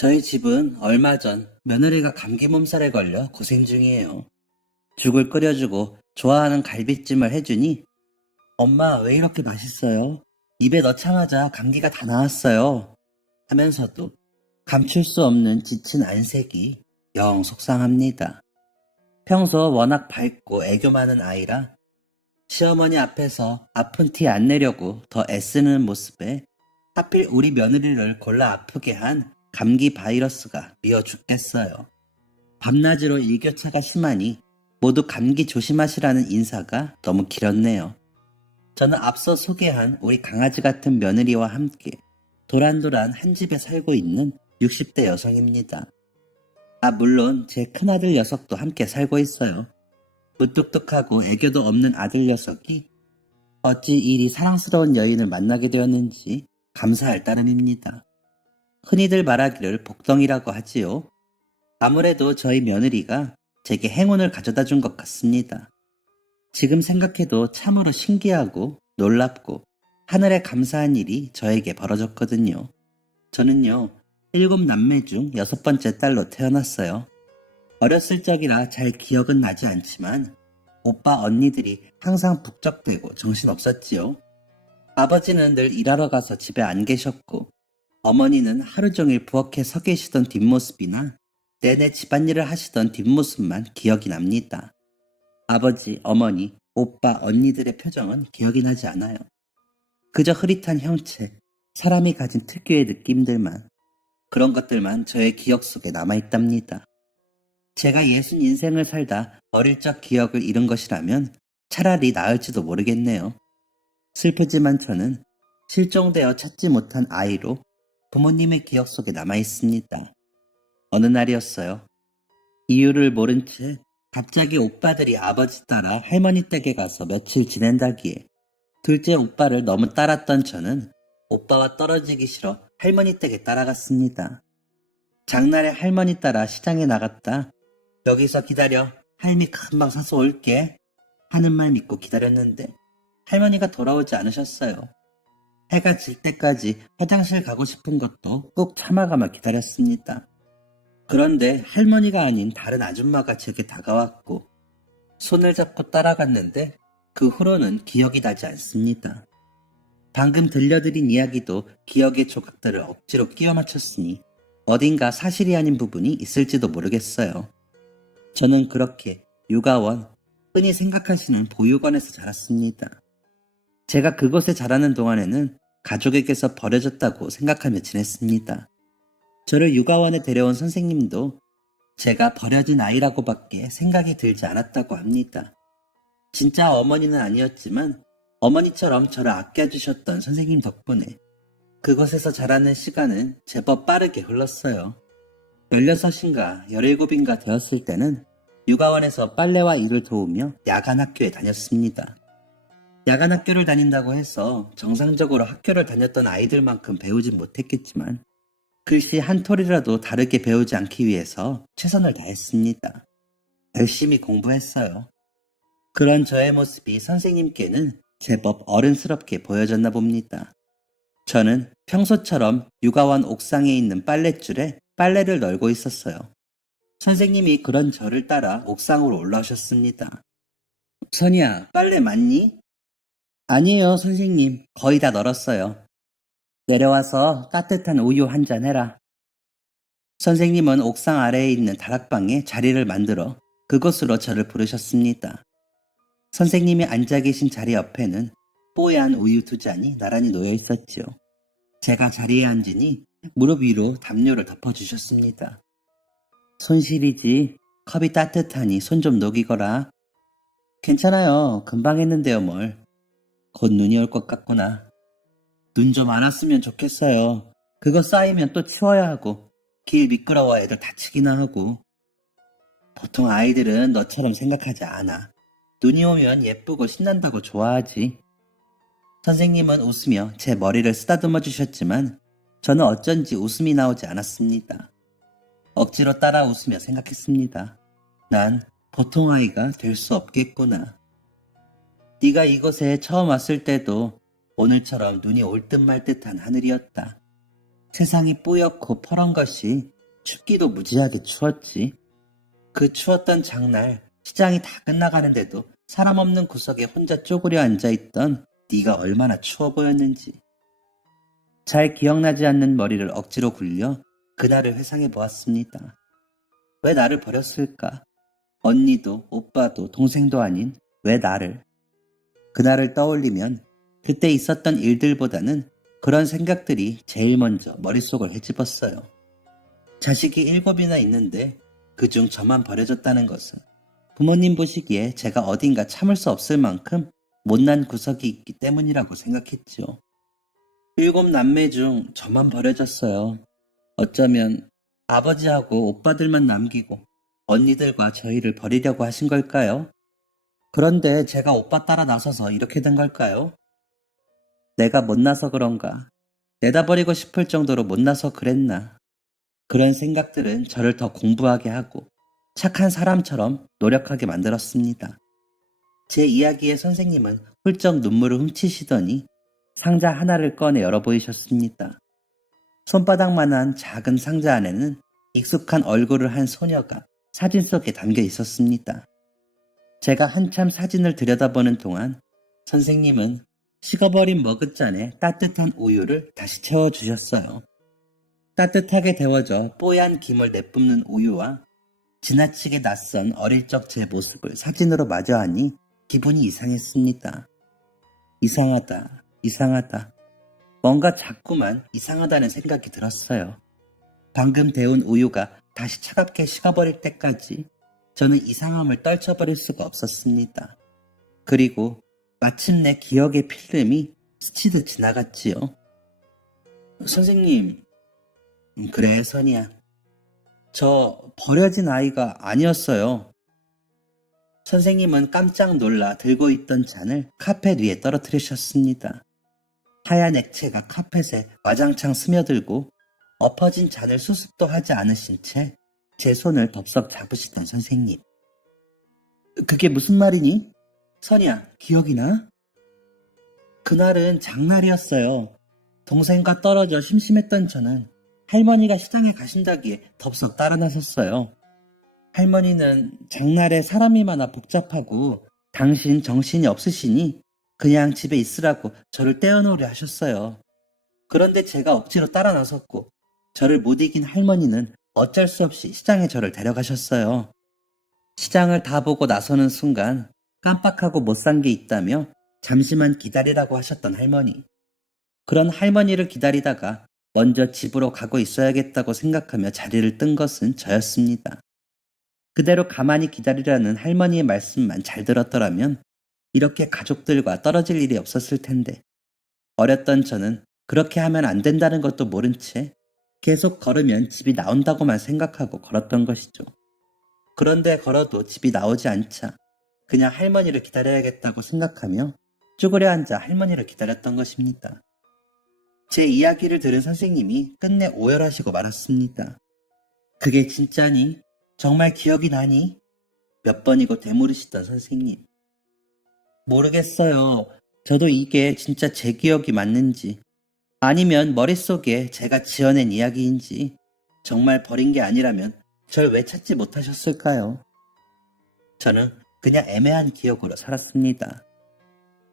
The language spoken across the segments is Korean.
저희 집은 얼마 전 며느리가 감기 몸살에 걸려 고생 중이에요. 죽을 끓여주고 좋아하는 갈비찜을 해주니 엄마 왜 이렇게 맛있어요? 입에 넣자마자 감기가 다 나왔어요. 하면서도 감출 수 없는 지친 안색이 영 속상합니다. 평소 워낙 밝고 애교 많은 아이라 시어머니 앞에서 아픈 티 안 내려고 더 애쓰는 모습에 하필 우리 며느리를 골라 아프게 한 감기 바이러스가 미워 죽겠어요. 밤낮으로 일교차가 심하니 모두 감기 조심하시라는 인사가 너무 길었네요. 저는 앞서 소개한 우리 강아지 같은 며느리와 함께 도란도란 한 집에 살고 있는 60대 여성입니다. 물론 제 큰아들 녀석도 함께 살고 있어요. 무뚝뚝하고 애교도 없는 아들 녀석이 어찌 이리 사랑스러운 여인을 만나게 되었는지 감사할 따름입니다. 흔히들 말하기를 복덩이라고 하지요. 아무래도 저희 며느리가 제게 행운을 가져다 준 것 같습니다. 지금 생각해도 참으로 신기하고 놀랍고 하늘에 감사한 일이 저에게 벌어졌거든요. 저는요, 7남매 중 6번째 딸로 태어났어요. 어렸을 적이라 잘 기억은 나지 않지만 오빠 언니들이 항상 북적대고 정신없었지요. 아버지는 늘 일하러 가서 집에 안 계셨고 어머니는 하루 종일 부엌에 서 계시던 뒷모습이나 내내 집안일을 하시던 뒷모습만 기억이 납니다. 아버지, 어머니, 오빠, 언니들의 표정은 기억이 나지 않아요. 그저 흐릿한 형체, 사람이 가진 특유의 느낌들만, 그런 것들만 저의 기억 속에 남아있답니다. 제가 60인생을 살다 어릴 적 기억을 잃은 것이라면 차라리 나을지도 모르겠네요. 슬프지만 저는 실종되어 찾지 못한 아이로 부모님의 기억 속에 남아있습니다. 어느 날이었어요. 이유를 모른 채 갑자기 오빠들이 아버지 따라 할머니 댁에 가서 며칠 지낸다기에 둘째 오빠를 너무 따랐던 저는 오빠와 떨어지기 싫어 할머니 댁에 따라갔습니다. 장날에 할머니 따라 시장에 나갔다 여기서 기다려 할미 금방 사서 올게 하는 말 믿고 기다렸는데 할머니가 돌아오지 않으셨어요. 해가 질 때까지 화장실 가고 싶은 것도 꾹 참아가며 기다렸습니다. 그런데 할머니가 아닌 다른 아줌마가 제게 다가왔고 손을 잡고 따라갔는데 그 후로는 기억이 나지 않습니다. 방금 들려드린 이야기도 기억의 조각들을 억지로 끼워 맞췄으니 어딘가 사실이 아닌 부분이 있을지도 모르겠어요. 저는 그렇게 육아원, 흔히 생각하시는 보육원에서 자랐습니다. 제가 그곳에 자라는 동안에는 가족에게서 버려졌다고 생각하며 지냈습니다. 저를 육아원에 데려온 선생님도 제가 버려진 아이라고밖에 생각이 들지 않았다고 합니다. 진짜 어머니는 아니었지만 어머니처럼 저를 아껴주셨던 선생님 덕분에 그곳에서 자라는 시간은 제법 빠르게 흘렀어요. 16인가 17인가 되었을 때는 육아원에서 빨래와 일을 도우며 야간 학교에 다녔습니다. 야간 학교를 다닌다고 해서 정상적으로 학교를 다녔던 아이들만큼 배우진 못했겠지만 글씨 한 톨이라도 다르게 배우지 않기 위해서 최선을 다했습니다. 열심히 공부했어요. 그런 저의 모습이 선생님께는 제법 어른스럽게 보여졌나 봅니다. 저는 평소처럼 육아원 옥상에 있는 빨랫줄에 빨래를 널고 있었어요. 선생님이 그런 저를 따라 옥상으로 올라오셨습니다. 선이야, 빨래 맞니? 아니에요, 선생님. 거의 다 널었어요. 내려와서 따뜻한 우유 한 잔 해라. 선생님은 옥상 아래에 있는 다락방에 자리를 만들어 그곳으로 저를 부르셨습니다. 선생님이 앉아 계신 자리 옆에는 뽀얀 우유 2잔이 나란히 놓여 있었죠. 제가 자리에 앉으니 무릎 위로 담요를 덮어주셨습니다. 손실이지. 컵이 따뜻하니 손 좀 녹이거라. 괜찮아요. 금방 했는데요, 뭘. 곧 눈이 올 것 같구나. 눈 좀 안 왔으면 좋겠어요. 그거 쌓이면 또 치워야 하고 길 미끄러워 애들 다치기나 하고. 보통 아이들은 너처럼 생각하지 않아. 눈이 오면 예쁘고 신난다고 좋아하지. 선생님은 웃으며 제 머리를 쓰다듬어 주셨지만 저는 어쩐지 웃음이 나오지 않았습니다. 억지로 따라 웃으며 생각했습니다. 난 보통 아이가 될 수 없겠구나. 네가 이곳에 처음 왔을 때도 오늘처럼 눈이 올 듯 말 듯한 하늘이었다. 세상이 뿌옇고 퍼런 것이 춥기도 무지하게 추웠지. 그 추웠던 장날 시장이 다 끝나가는데도 사람 없는 구석에 혼자 쪼그려 앉아있던 네가 얼마나 추워 보였는지. 잘 기억나지 않는 머리를 억지로 굴려 그날을 회상해 보았습니다. 왜 나를 버렸을까? 언니도 오빠도 동생도 아닌 왜 나를? 그날을 떠올리면 그때 있었던 일들보다는 그런 생각들이 제일 먼저 머릿속을 헤집었어요. 자식이 7이나 있는데 그중 저만 버려졌다는 것은 부모님 보시기에 제가 어딘가 참을 수 없을 만큼 못난 구석이 있기 때문이라고 생각했죠. 7남매 중 저만 버려졌어요. 어쩌면 아버지하고 오빠들만 남기고 언니들과 저희를 버리려고 하신 걸까요? 그런데 제가 오빠 따라 나서서 이렇게 된 걸까요? 내가 못나서 그런가? 내다버리고 싶을 정도로 못나서 그랬나? 그런 생각들은 저를 더 공부하게 하고 착한 사람처럼 노력하게 만들었습니다. 제 이야기에 선생님은 훌쩍 눈물을 훔치시더니 상자 하나를 꺼내 열어 보이셨습니다. 손바닥만한 작은 상자 안에는 익숙한 얼굴을 한 소녀가 사진 속에 담겨 있었습니다. 제가 한참 사진을 들여다보는 동안 선생님은 식어버린 머그잔에 따뜻한 우유를 다시 채워주셨어요. 따뜻하게 데워져 뽀얀 김을 내뿜는 우유와 지나치게 낯선 어릴 적 제 모습을 사진으로 마주하니 기분이 이상했습니다. 이상하다, 이상하다. 뭔가 자꾸만 이상하다는 생각이 들었어요. 방금 데운 우유가 다시 차갑게 식어버릴 때까지 저는 이상함을 떨쳐버릴 수가 없었습니다. 그리고 마침내 기억의 필름이 스치듯 지나갔지요. 선생님, 그래 선이야. 저 버려진 아이가 아니었어요. 선생님은 깜짝 놀라 들고 있던 잔을 카펫 위에 떨어뜨리셨습니다. 하얀 액체가 카펫에 와장창 스며들고 엎어진 잔을 수습도 하지 않으신 채 제 손을 덥석 잡으시던 선생님. 그게 무슨 말이니? 선이야, 기억이 나? 그날은 장날이었어요. 동생과 떨어져 심심했던 저는 할머니가 시장에 가신다기에 덥석 따라 나섰어요. 할머니는 장날에 사람이 많아 복잡하고 당신 정신이 없으시니 그냥 집에 있으라고 저를 떼어놓으려 하셨어요. 그런데 제가 억지로 따라 나섰고 저를 못 이긴 할머니는 어쩔 수 없이 시장에 저를 데려가셨어요. 시장을 다 보고 나서는 순간 깜빡하고 못 산 게 있다며 잠시만 기다리라고 하셨던 할머니. 그런 할머니를 기다리다가 먼저 집으로 가고 있어야겠다고 생각하며 자리를 뜬 것은 저였습니다. 그대로 가만히 기다리라는 할머니의 말씀만 잘 들었더라면 이렇게 가족들과 떨어질 일이 없었을 텐데 어렸던 저는 그렇게 하면 안 된다는 것도 모른 채 계속 걸으면 집이 나온다고만 생각하고 걸었던 것이죠. 그런데 걸어도 집이 나오지 않자 그냥 할머니를 기다려야겠다고 생각하며 쭈그려 앉아 할머니를 기다렸던 것입니다. 제 이야기를 들은 선생님이 끝내 오열하시고 말았습니다. 그게 진짜니? 정말 기억이 나니? 몇 번이고 되물으시던 선생님. 모르겠어요. 저도 이게 진짜 제 기억이 맞는지 아니면 머릿속에 제가 지어낸 이야기인지 정말 버린 게 아니라면 절 왜 찾지 못하셨을까요? 저는 그냥 애매한 기억으로 살았습니다.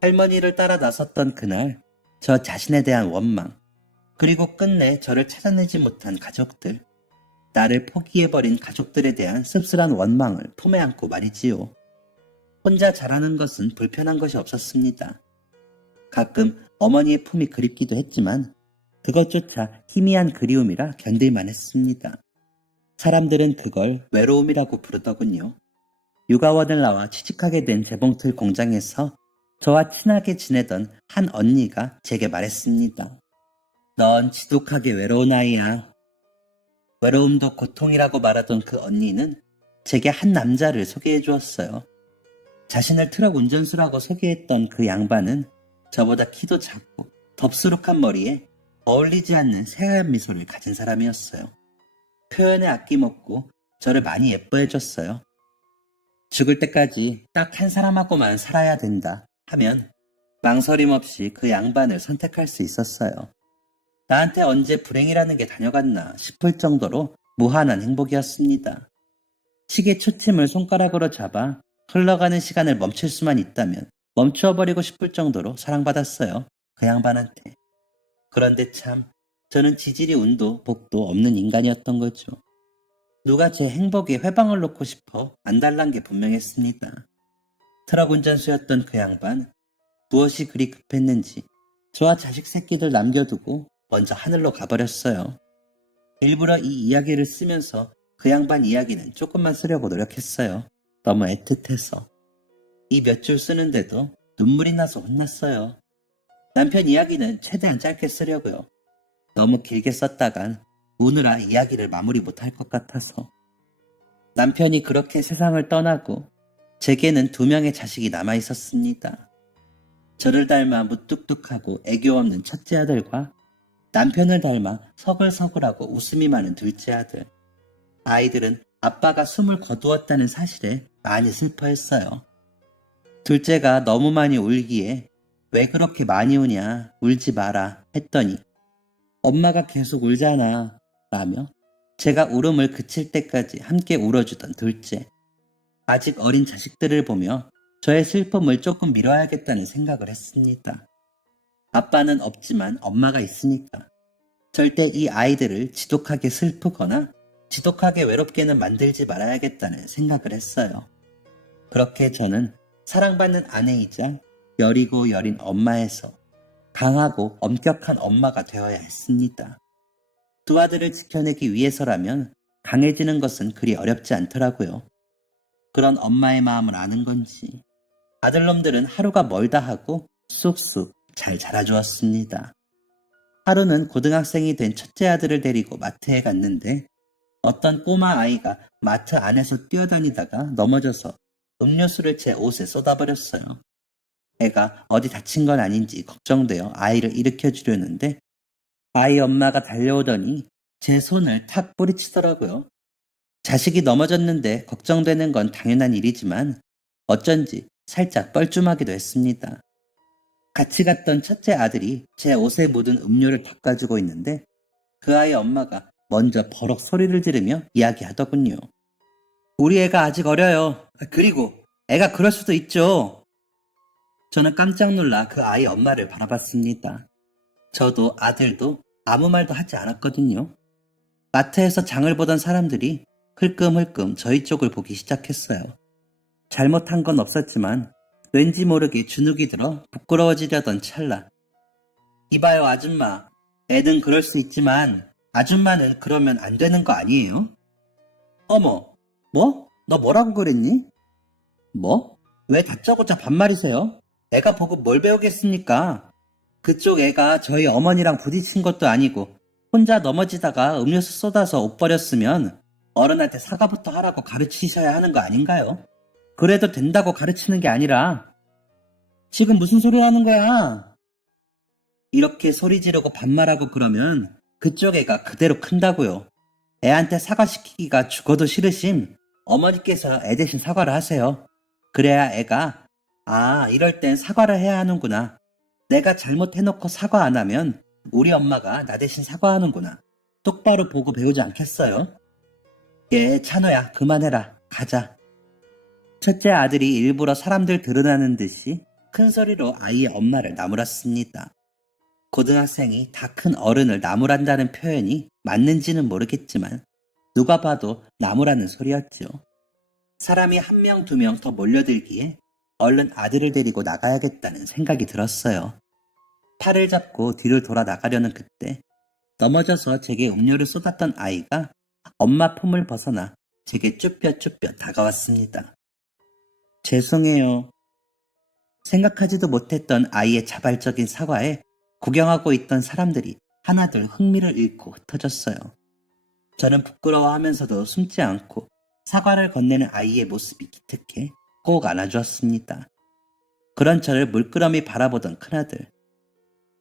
할머니를 따라 나섰던 그날 저 자신에 대한 원망 그리고 끝내 저를 찾아내지 못한 가족들 나를 포기해버린 가족들에 대한 씁쓸한 원망을 품에 안고 말이지요. 혼자 자라는 것은 불편한 것이 없었습니다. 가끔 어머니의 품이 그립기도 했지만 그것조차 희미한 그리움이라 견딜만 했습니다. 사람들은 그걸 외로움이라고 부르더군요. 육아원을 나와 취직하게 된 재봉틀 공장에서 저와 친하게 지내던 한 언니가 제게 말했습니다. 넌 지독하게 외로운 아이야. 외로움도 고통이라고 말하던 그 언니는 제게 한 남자를 소개해 주었어요. 자신을 트럭 운전수라고 소개했던 그 양반은 저보다 키도 작고 덥수룩한 머리에 어울리지 않는 새하얀 미소를 가진 사람이었어요. 표현에 아낌없고 저를 많이 예뻐해 줬어요. 죽을 때까지 딱 한 사람하고만 살아야 된다 하면 망설임 없이 그 양반을 선택할 수 있었어요. 나한테 언제 불행이라는 게 다녀갔나 싶을 정도로 무한한 행복이었습니다. 시계 초침을 손가락으로 잡아 흘러가는 시간을 멈출 수만 있다면 멈추어버리고 싶을 정도로 사랑받았어요. 그 양반한테. 그런데 참, 저는 지질이 운도 복도 없는 인간이었던 거죠. 누가 제 행복에 회방을 놓고 싶어 안달난 게 분명했습니다. 트럭 운전수였던 그 양반, 무엇이 그리 급했는지 저와 자식 새끼들 남겨두고 먼저 하늘로 가버렸어요. 일부러 이 이야기를 쓰면서 그 양반 이야기는 조금만 쓰려고 노력했어요. 너무 애틋해서. 이 몇 줄 쓰는데도 눈물이 나서 혼났어요. 남편 이야기는 최대한 짧게 쓰려고요. 너무 길게 썼다간 우느라 이야기를 마무리 못할 것 같아서. 남편이 그렇게 세상을 떠나고 제게는 2명의 자식이 남아있었습니다. 저를 닮아 무뚝뚝하고 애교 없는 첫째 아들과 남편을 닮아 서글서글하고 웃음이 많은 둘째 아들. 아이들은 아빠가 숨을 거두었다는 사실에 많이 슬퍼했어요. 둘째가 너무 많이 울기에 왜 그렇게 많이 우냐, 울지 마라 했더니 엄마가 계속 울잖아 라며 제가 울음을 그칠 때까지 함께 울어주던 둘째. 아직 어린 자식들을 보며 저의 슬픔을 조금 미뤄야겠다는 생각을 했습니다. 아빠는 없지만 엄마가 있으니까 절대 이 아이들을 지독하게 슬프거나 지독하게 외롭게는 만들지 말아야겠다는 생각을 했어요. 그렇게 저는 사랑받는 아내이자 여리고 여린 엄마에서 강하고 엄격한 엄마가 되어야 했습니다. 2 아들을 지켜내기 위해서라면 강해지는 것은 그리 어렵지 않더라고요. 그런 엄마의 마음을 아는 건지 아들놈들은 하루가 멀다 하고 쑥쑥 잘 자라주었습니다. 하루는 고등학생이 된 첫째 아들을 데리고 마트에 갔는데 어떤 꼬마 아이가 마트 안에서 뛰어다니다가 넘어져서 음료수를 제 옷에 쏟아버렸어요. 애가 어디 다친 건 아닌지 걱정되어 아이를 일으켜주려는데 아이 엄마가 달려오더니 제 손을 탁 뿌리치더라고요. 자식이 넘어졌는데 걱정되는 건 당연한 일이지만 어쩐지 살짝 뻘쭘하기도 했습니다. 같이 갔던 첫째 아들이 제 옷에 묻은 음료를 닦아주고 있는데 그 아이 엄마가 먼저 버럭 소리를 지르며 이야기하더군요. 우리 애가 아직 어려요. 그리고 애가 그럴 수도 있죠. 저는 깜짝 놀라 그 아이 엄마를 바라봤습니다. 저도 아들도 아무 말도 하지 않았거든요. 마트에서 장을 보던 사람들이 흘끔흘끔 저희 쪽을 보기 시작했어요. 잘못한 건 없었지만 왠지 모르게 주눅이 들어 부끄러워지려던 찰나. 이봐요 아줌마, 애는 그럴 수 있지만 아줌마는 그러면 안 되는 거 아니에요? 어머, 뭐? 너 뭐라고 그랬니? 뭐? 왜 다짜고짜 반말이세요? 애가 보고 뭘 배우겠습니까? 그쪽 애가 저희 어머니랑 부딪힌 것도 아니고 혼자 넘어지다가 음료수 쏟아서 옷 버렸으면 어른한테 사과부터 하라고 가르치셔야 하는 거 아닌가요? 그래도 된다고 가르치는 게 아니라 지금 무슨 소리 하는 거야? 이렇게 소리 지르고 반말하고 그러면 그쪽 애가 그대로 큰다고요. 애한테 사과시키기가 죽어도 싫으심 어머니께서 애 대신 사과를 하세요. 그래야 애가 이럴 땐 사과를 해야 하는구나. 내가 잘못해놓고 사과 안 하면 우리 엄마가 나 대신 사과하는구나. 똑바로 보고 배우지 않겠어요? 찬호야 그만해라. 가자. 첫째 아들이 일부러 사람들 들으라는 듯이 큰 소리로 아이의 엄마를 나무랐습니다. 고등학생이 다 큰 어른을 나무란다는 표현이 맞는지는 모르겠지만 누가 봐도 나무라는 소리였죠. 사람이 1명 2명 더 몰려들기에 얼른 아들을 데리고 나가야겠다는 생각이 들었어요. 팔을 잡고 뒤를 돌아 나가려는 그때 넘어져서 제게 음료를 쏟았던 아이가 엄마 품을 벗어나 제게 쭈뼛쭈뼛 다가왔습니다. 죄송해요. 생각하지도 못했던 아이의 자발적인 사과에 구경하고 있던 사람들이 하나둘 흥미를 잃고 흩어졌어요. 저는 부끄러워하면서도 숨지 않고 사과를 건네는 아이의 모습이 기특해 꼭 안아주었습니다. 그런 저를 물끄러미 바라보던 큰아들.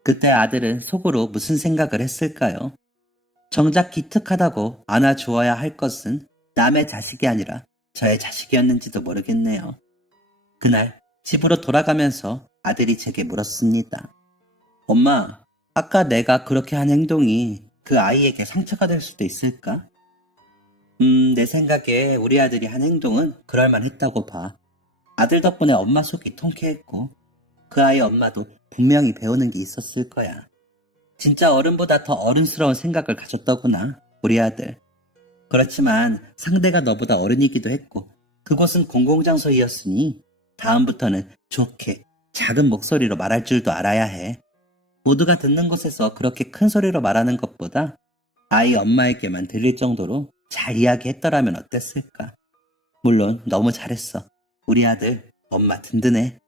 그때 아들은 속으로 무슨 생각을 했을까요? 정작 기특하다고 안아주어야 할 것은 남의 자식이 아니라 저의 자식이었는지도 모르겠네요. 그날 집으로 돌아가면서 아들이 제게 물었습니다. 엄마, 아까 내가 그렇게 한 행동이 그 아이에게 상처가 될 수도 있을까? 내 생각에 우리 아들이 한 행동은 그럴만 했다고 봐. 아들 덕분에 엄마 속이 통쾌했고, 그 아이 엄마도 분명히 배우는 게 있었을 거야. 진짜 어른보다 더 어른스러운 생각을 가졌더구나, 우리 아들. 그렇지만 상대가 너보다 어른이기도 했고, 그곳은 공공장소이었으니, 다음부터는 좋게, 작은 목소리로 말할 줄도 알아야 해. 모두가 듣는 곳에서 그렇게 큰 소리로 말하는 것보다 아이 엄마에게만 들릴 정도로 잘 이야기했더라면 어땠을까? 물론 너무 잘했어. 우리 아들, 엄마 든든해.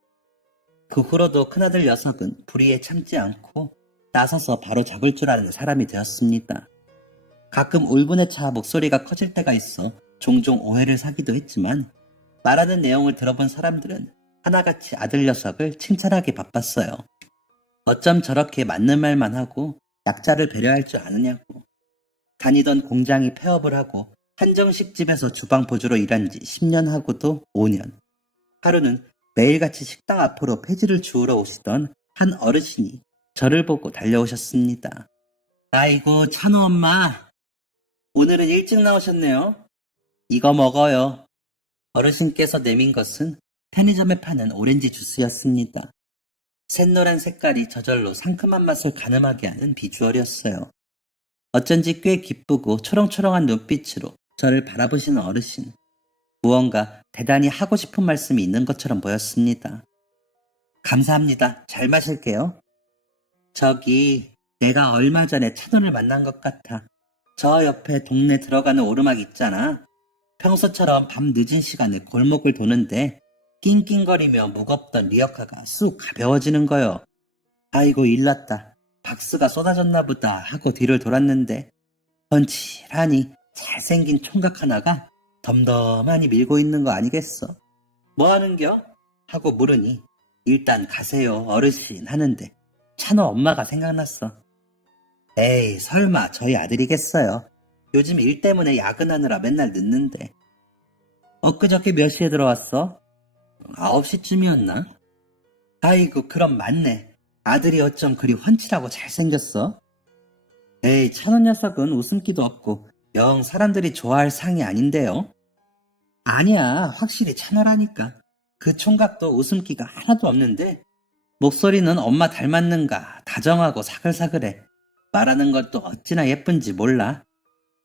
그 후로도 큰아들 녀석은 불의에 참지 않고 나서서 바로 잡을 줄 아는 사람이 되었습니다. 가끔 울분에 차 목소리가 커질 때가 있어 종종 오해를 사기도 했지만 말하는 내용을 들어본 사람들은 하나같이 아들 녀석을 칭찬하기 바빴어요. 어쩜 저렇게 맞는 말만 하고 약자를 배려할 줄 아느냐고. 다니던 공장이 폐업을 하고 한정식 집에서 주방 보조로 일한 지 10년 하고도 5년. 하루는 매일같이 식당 앞으로 폐지를 주우러 오시던 한 어르신이 저를 보고 달려오셨습니다. 아이고, 찬우 엄마. 오늘은 일찍 나오셨네요. 이거 먹어요. 어르신께서 내민 것은 편의점에 파는 오렌지 주스였습니다. 샛노란 색깔이 저절로 상큼한 맛을 가늠하게 하는 비주얼이었어요. 어쩐지 꽤 기쁘고 초롱초롱한 눈빛으로 저를 바라보시는 어르신. 무언가 대단히 하고 싶은 말씀이 있는 것처럼 보였습니다. 감사합니다. 잘 마실게요. 저기, 내가 얼마 전에 찬우를 만난 것 같아. 저 옆에 동네 들어가는 오르막 있잖아. 평소처럼 밤 늦은 시간에 골목을 도는데 낑낑거리며 무겁던 리어카가 쑥 가벼워지는 거요. 아이고 일났다. 박스가 쏟아졌나 보다 하고 뒤를 돌았는데 번칠하니 잘생긴 총각 하나가 덤덤하니 밀고 있는 거 아니겠어? 뭐 하는겨? 하고 물으니 일단 가세요 어르신 하는데 찬호 엄마가 생각났어. 에이 설마 저희 아들이겠어요. 요즘 일 때문에 야근하느라 맨날 늦는데. 엊그저께 몇 시에 들어왔어? 9시쯤이었나? 아이고 그럼 맞네. 아들이 어쩜 그리 훤칠하고 잘생겼어? 에이 찬호 녀석은 웃음기도 없고 영 사람들이 좋아할 상이 아닌데요. 아니야 확실히 찬호라니까. 그 총각도 웃음기가 하나도 없는데 목소리는 엄마 닮았는가 다정하고 사글사글해. 말하는 것도 어찌나 예쁜지 몰라.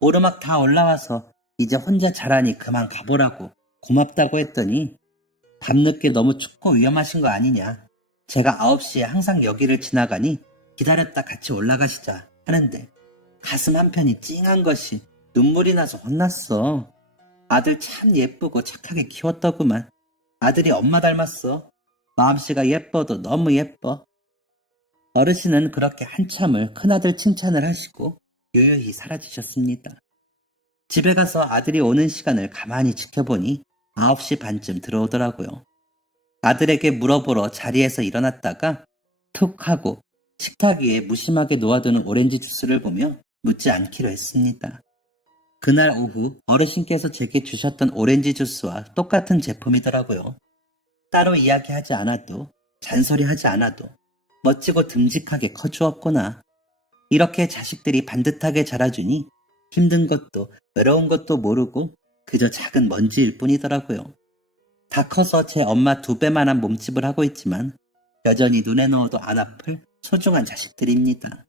오르막 다 올라와서 이제 혼자 자라니 그만 가보라고 고맙다고 했더니 밤늦게 너무 춥고 위험하신 거 아니냐. 제가 9시에 항상 여기를 지나가니 기다렸다 같이 올라가시자 하는데 가슴 한편이 찡한 것이 눈물이 나서 혼났어. 아들 참 예쁘고 착하게 키웠더구만. 아들이 엄마 닮았어. 마음씨가 예뻐도 너무 예뻐. 어르신은 그렇게 한참을 큰아들 칭찬을 하시고 유유히 사라지셨습니다. 집에 가서 아들이 오는 시간을 가만히 지켜보니 9시 반쯤 들어오더라고요. 아들에게 물어보러 자리에서 일어났다가 툭 하고 식탁 위에 무심하게 놓아두는 오렌지 주스를 보며 묻지 않기로 했습니다. 그날 오후 어르신께서 제게 주셨던 오렌지 주스와 똑같은 제품이더라고요. 따로 이야기하지 않아도 잔소리하지 않아도 멋지고 듬직하게 커주었구나. 이렇게 자식들이 반듯하게 자라주니 힘든 것도 외로운 것도 모르고 그저 작은 먼지일 뿐이더라고요. 다 커서 제 엄마 2배만한 몸집을 하고 있지만 여전히 눈에 넣어도 안 아플 소중한 자식들입니다.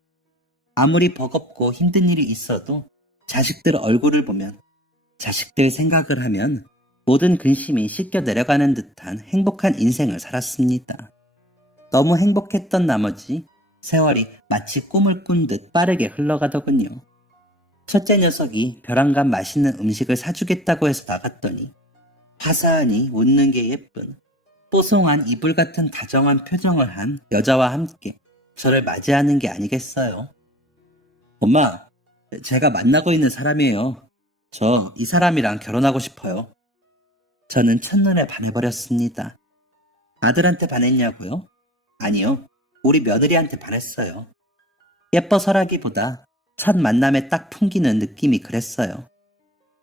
아무리 버겁고 힘든 일이 있어도 자식들 얼굴을 보면 자식들 생각을 하면 모든 근심이 씻겨 내려가는 듯한 행복한 인생을 살았습니다. 너무 행복했던 나머지 세월이 마치 꿈을 꾼 듯 빠르게 흘러가더군요. 첫째 녀석이 벼랑간 맛있는 음식을 사주겠다고 해서 나갔더니 화사하니 웃는 게 예쁜 뽀송한 이불 같은 다정한 표정을 한 여자와 함께 저를 맞이하는 게 아니겠어요. 엄마, 제가 만나고 있는 사람이에요. 저 이 사람이랑 결혼하고 싶어요. 저는 첫눈에 반해버렸습니다. 아들한테 반했냐고요? 아니요, 우리 며느리한테 반했어요. 예뻐서라기보다 첫 만남에 딱 풍기는 느낌이 그랬어요.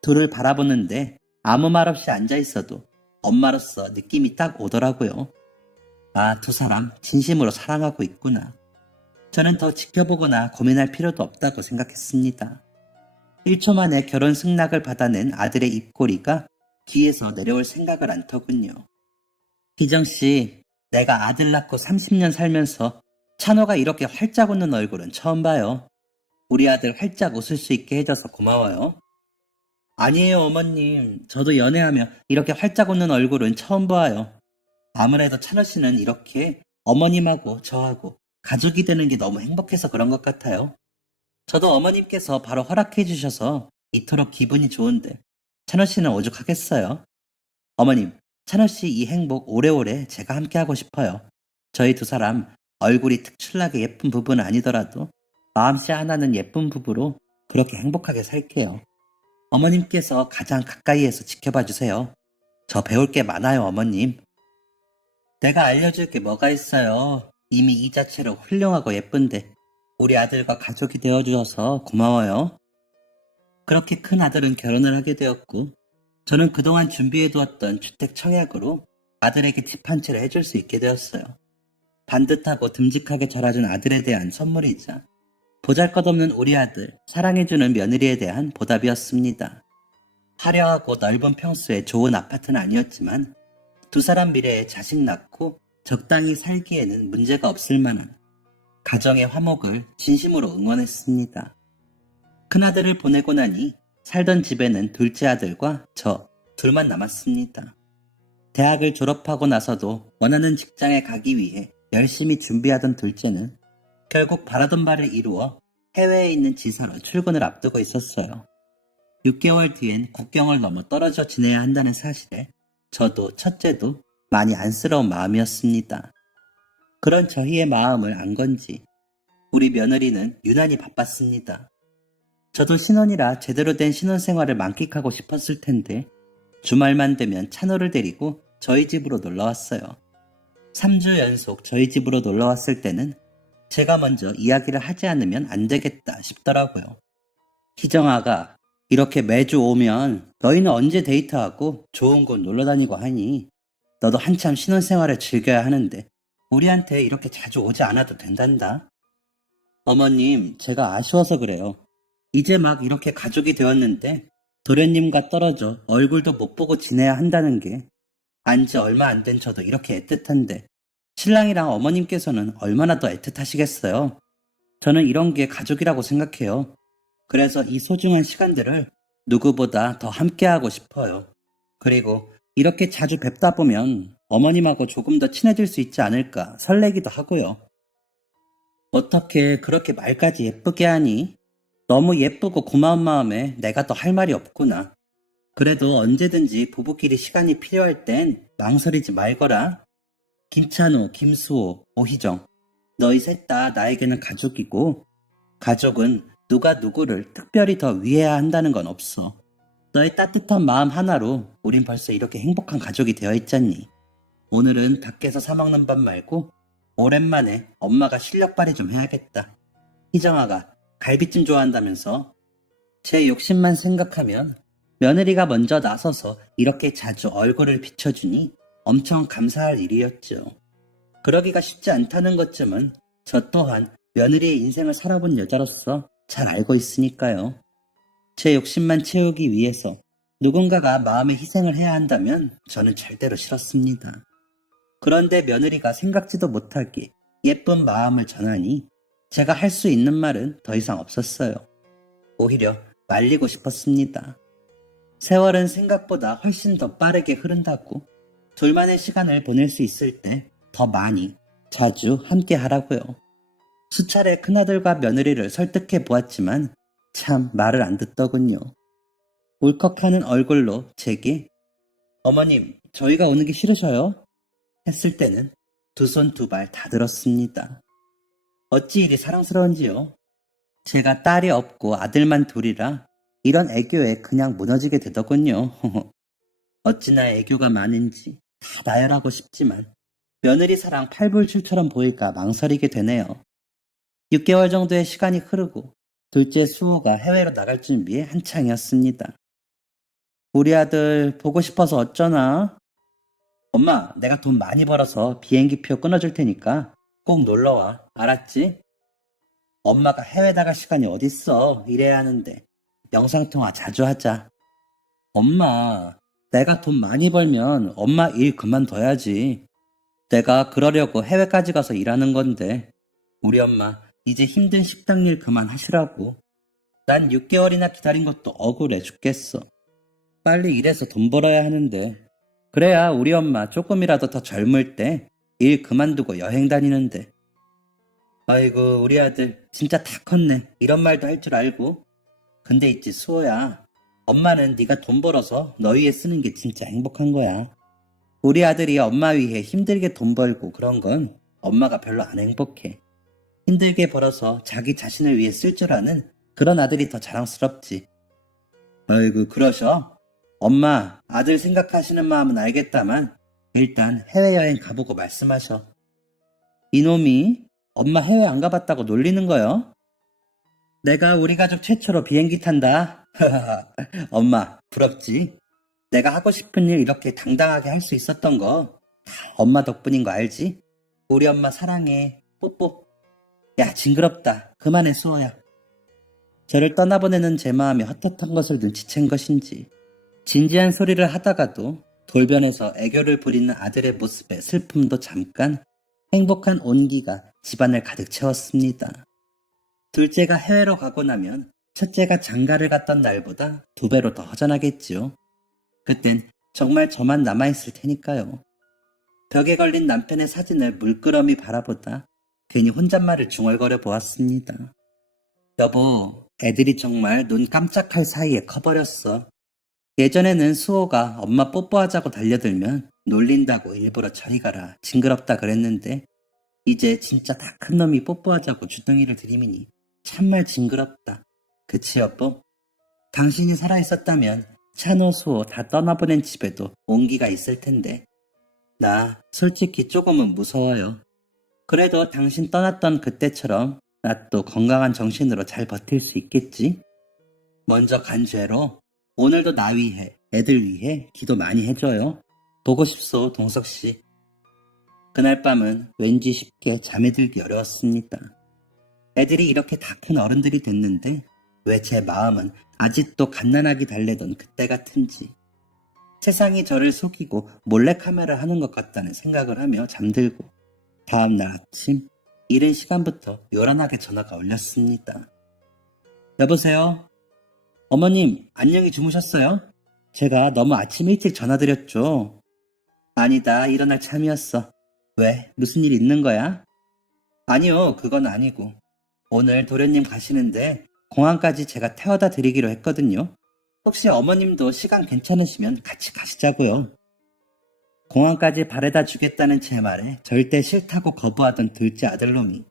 둘을 바라보는데 아무 말 없이 앉아있어도 엄마로서 느낌이 딱 오더라고요. 아, 두 사람 진심으로 사랑하고 있구나. 저는 더 지켜보거나 고민할 필요도 없다고 생각했습니다. 1초 만에 결혼 승낙을 받아낸 아들의 입꼬리가 귀에서 내려올 생각을 안 터군요. 희정씨, 내가 아들 낳고 30년 살면서 찬호가 이렇게 활짝 웃는 얼굴은 처음 봐요. 우리 아들 활짝 웃을 수 있게 해줘서 고마워요. 아니에요, 어머님. 저도 연애하며 이렇게 활짝 웃는 얼굴은 처음 봐요. 아무래도 찬호 씨는 이렇게 어머님하고 저하고 가족이 되는 게 너무 행복해서 그런 것 같아요. 저도 어머님께서 바로 허락해 주셔서 이토록 기분이 좋은데 찬호 씨는 오죽하겠어요. 어머님, 찬호 씨 이 행복 오래오래 제가 함께 하고 싶어요. 저희 두 사람 얼굴이 특출나게 예쁜 부부는 아니더라도 마음씨 하나는 예쁜 부부로 그렇게 행복하게 살게요. 어머님께서 가장 가까이에서 지켜봐 주세요. 저 배울 게 많아요, 어머님. 내가 알려줄 게 뭐가 있어요. 이미 이 자체로 훌륭하고 예쁜데 우리 아들과 가족이 되어주셔서 고마워요. 그렇게 큰 아들은 결혼을 하게 되었고 저는 그동안 준비해두었던 주택 청약으로 아들에게 집 한 채를 해줄 수 있게 되었어요. 반듯하고 듬직하게 자라준 아들에 대한 선물이자 보잘것없는 우리 아들, 사랑해주는 며느리에 대한 보답이었습니다. 화려하고 넓은 평수의 좋은 아파트는 아니었지만 두 사람 미래에 자식 낳고 적당히 살기에는 문제가 없을 만한 가정의 화목을 진심으로 응원했습니다. 큰아들을 보내고 나니 살던 집에는 둘째 아들과 저 둘만 남았습니다. 대학을 졸업하고 나서도 원하는 직장에 가기 위해 열심히 준비하던 둘째는 결국 바라던 바를 이루어 해외에 있는 지사로 출근을 앞두고 있었어요. 6개월 뒤엔 국경을 넘어 떨어져 지내야 한다는 사실에 저도 첫째도 많이 안쓰러운 마음이었습니다. 그런 저희의 마음을 안 건지 우리 며느리는 유난히 바빴습니다. 저도 신혼이라 제대로 된 신혼생활을 만끽하고 싶었을 텐데 주말만 되면 찬호를 데리고 저희 집으로 놀러왔어요. 3주 연속 저희 집으로 놀러왔을 때는 제가 먼저 이야기를 하지 않으면 안 되겠다 싶더라고요. 희정아가 이렇게 매주 오면 너희는 언제 데이트하고 좋은 곳 놀러 다니고 하니? 너도 한참 신혼생활을 즐겨야 하는데 우리한테 이렇게 자주 오지 않아도 된단다. 어머님, 제가 아쉬워서 그래요. 이제 막 이렇게 가족이 되었는데 도련님과 떨어져 얼굴도 못 보고 지내야 한다는 게 안지 얼마 안 된 저도 이렇게 애틋한데 신랑이랑 어머님께서는 얼마나 더 애틋하시겠어요. 저는 이런 게 가족이라고 생각해요. 그래서 이 소중한 시간들을 누구보다 더 함께하고 싶어요. 그리고 이렇게 자주 뵙다 보면 어머님하고 조금 더 친해질 수 있지 않을까 설레기도 하고요. 어떻게 그렇게 말까지 예쁘게 하니? 너무 예쁘고 고마운 마음에 내가 더 할 말이 없구나. 그래도 언제든지 부부끼리 시간이 필요할 땐 망설이지 말거라. 김찬호, 김수호, 오희정, 너희 셋 다 나에게는 가족이고 가족은 누가 누구를 특별히 더 위해야 한다는 건 없어. 너의 따뜻한 마음 하나로 우린 벌써 이렇게 행복한 가족이 되어 있잖니. 오늘은 밖에서 사 먹는 밥 말고 오랜만에 엄마가 실력 발휘 좀 해야겠다. 희정아가 갈비찜 좋아한다면서? 제 욕심만 생각하면 며느리가 먼저 나서서 이렇게 자주 얼굴을 비춰주니 엄청 감사할 일이었죠. 그러기가 쉽지 않다는 것쯤은 저 또한 며느리의 인생을 살아본 여자로서 잘 알고 있으니까요. 제 욕심만 채우기 위해서 누군가가 마음의 희생을 해야 한다면 저는 절대로 싫었습니다. 그런데 며느리가 생각지도 못하게 예쁜 마음을 전하니 제가 할 수 있는 말은 더 이상 없었어요. 오히려 말리고 싶었습니다. 세월은 생각보다 훨씬 더 빠르게 흐른다고 둘만의 시간을 보낼 수 있을 때 더 많이, 자주 함께 하라고요. 수차례 큰아들과 며느리를 설득해 보았지만 참 말을 안 듣더군요. 울컥하는 얼굴로 제게 어머님, 저희가 오는 게 싫으셔요? 했을 때는 두 손 두 발 다 들었습니다. 어찌 이리 사랑스러운지요. 제가 딸이 없고 아들만 둘이라 이런 애교에 그냥 무너지게 되더군요. 어찌나 애교가 많은지 다 나열하고 싶지만 며느리 사랑 팔불출처럼 보일까 망설이게 되네요. 6개월 정도의 시간이 흐르고 둘째 수호가 해외로 나갈 준비에 한창이었습니다. 우리 아들 보고 싶어서 어쩌나? 엄마, 내가 돈 많이 벌어서 비행기표 끊어줄 테니까 꼭 놀러와. 알았지? 엄마가 해외 나갈 시간이 어딨어. 일해야 하는데. 영상통화 자주 하자. 엄마, 내가 돈 많이 벌면 엄마 일 그만둬야지. 내가 그러려고 해외까지 가서 일하는 건데. 우리 엄마, 이제 힘든 식당 일 그만하시라고. 난 6개월이나 기다린 것도 억울해 죽겠어. 빨리 일해서 돈 벌어야 하는데. 그래야 우리 엄마 조금이라도 더 젊을 때 일 그만두고 여행 다니는데. 아이고, 우리 아들 진짜 다 컸네. 이런 말도 할 줄 알고. 근데 있지, 수호야. 엄마는 네가 돈 벌어서 너 위해 쓰는 게 진짜 행복한 거야. 우리 아들이 엄마 위해 힘들게 돈 벌고 그런 건 엄마가 별로 안 행복해. 힘들게 벌어서 자기 자신을 위해 쓸 줄 아는 그런 아들이 더 자랑스럽지. 아이고, 그러셔? 엄마, 아들 생각하시는 마음은 알겠다만 일단 해외여행 가보고 말씀하셔. 이놈이 엄마 해외 안 가봤다고 놀리는 거요? 내가 우리 가족 최초로 비행기 탄다. 엄마, 부럽지? 내가 하고 싶은 일 이렇게 당당하게 할 수 있었던 거 다 엄마 덕분인 거 알지? 우리 엄마 사랑해. 뽀뽀. 야, 징그럽다. 그만해, 수호야. 저를 떠나보내는 제 마음이 헛헛한 것을 눈치챈 것인지 진지한 소리를 하다가도 돌변해서 애교를 부리는 아들의 모습에 슬픔도 잠깐 행복한 온기가 집안을 가득 채웠습니다. 둘째가 해외로 가고 나면 첫째가 장가를 갔던 날보다 2배로 더 허전하겠지요. 그땐 정말 저만 남아있을 테니까요. 벽에 걸린 남편의 사진을 물끄러미 바라보다 괜히 혼잣말을 중얼거려 보았습니다. 여보, 애들이 정말 눈 깜짝할 사이에 커버렸어. 예전에는 수호가 엄마 뽀뽀하자고 달려들면 놀린다고 일부러 저리 가라, 징그럽다 그랬는데 이제 진짜 다 큰 놈이 뽀뽀하자고 주둥이를 들이미니 참말 징그럽다. 그치 여보? 당신이 살아있었다면 찬호, 수호 다 떠나보낸 집에도 온기가 있을 텐데 나 솔직히 조금은 무서워요. 그래도 당신 떠났던 그때처럼 나 또 건강한 정신으로 잘 버틸 수 있겠지? 먼저 간 죄로 오늘도 나 위해, 애들 위해 기도 많이 해줘요. 보고 싶소, 동석씨. 그날 밤은 왠지 쉽게 잠에 들기 어려웠습니다. 애들이 이렇게 다 큰 어른들이 됐는데 왜 제 마음은 아직도 갓난아기 달래던 그때 같은지. 세상이 저를 속이고 몰래카메라 하는 것 같다는 생각을 하며 잠들고 다음날 아침 이른 시간부터 요란하게 전화가 울렸습니다. 여보세요? 어머님, 안녕히 주무셨어요? 제가 너무 아침 일찍 전화드렸죠? 아니다, 일어날 참이었어. 왜? 무슨 일 있는 거야? 아니요, 그건 아니고. 오늘 도련님 가시는데 공항까지 제가 태워다 드리기로 했거든요. 혹시 어머님도 시간 괜찮으시면 같이 가시자고요. 공항까지 바래다 주겠다는 제 말에 절대 싫다고 거부하던 둘째 아들놈이